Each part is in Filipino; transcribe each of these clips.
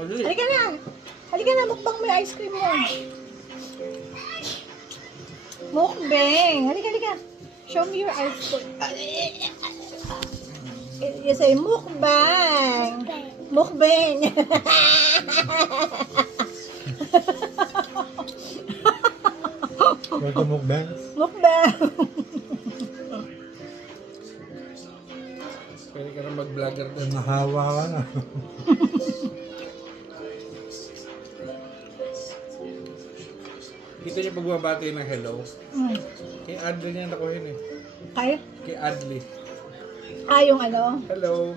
Mali. Halika na. Halika na, mukbang mo yung ice cream mo. Mukbang. Halika, halika. Show me your ice cream. You say mukbang. Mukbang. Welcome mukbang. Mukbang. Pwede ka na mag-vlogger din. Nahawa ka na. Kita niyo pagbabati ng hello. Mm. Kay Adley niya nakuhin eh. Kaya? Kay Adley. Yung ano? Hello.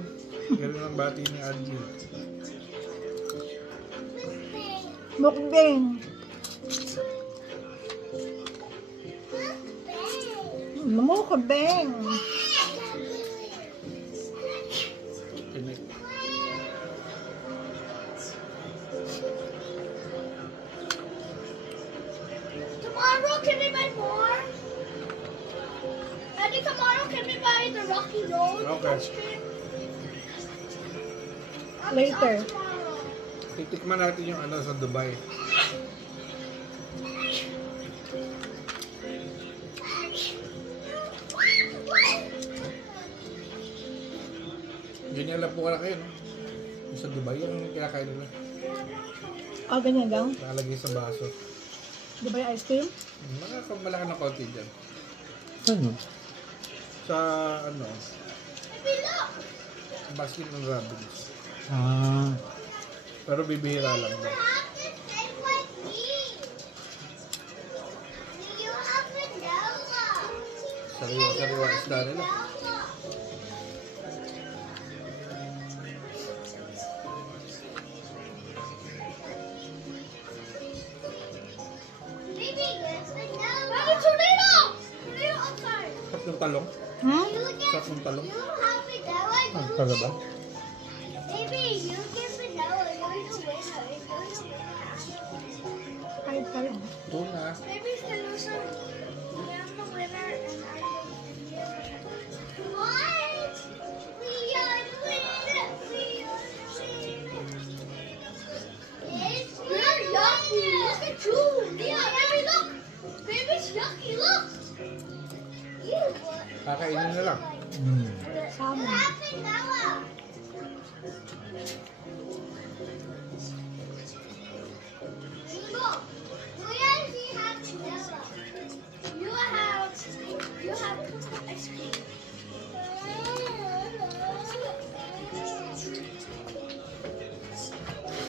Ganun ang bati ni Adley. Mukbang. Mukbang. Kinik. Tomorrow, can we buy more? Daddy, tomorrow, can we buy the Rocky Road Okay. ice cream? Later. Tomorrow. Titikman natin yung ano sa Dubai. Ganyan lang po ka kayo, no? Yung sa Dubai, yung kinakain nila. Ganyan lang. Nakalagay sa baso. Di ba yung ice cream? Malaki ng konti dyan. Ano? Sa ano, basket ng Robbins. Ah, Pero bibihira lang daw. Have the same like me. You have vanilla. Sariwa isda nila. Baby, get vanilla. Daddy, tornado! Tornado outside. Sarap ng talong. Hmm? You get, Sarap ng talong. you have vanilla. ah, talaga ba? Baby, you get vanilla. You're the winner. You're the winner. Kahit ka lang. Tuna. Baby's the loser. I'm the winner and I'm the winner. What? We are the winner. We are the winner. You're yucky. Look at you. Yeah, baby, look. Baby's yucky. Look. You what? Kakainin na lang. Hmm.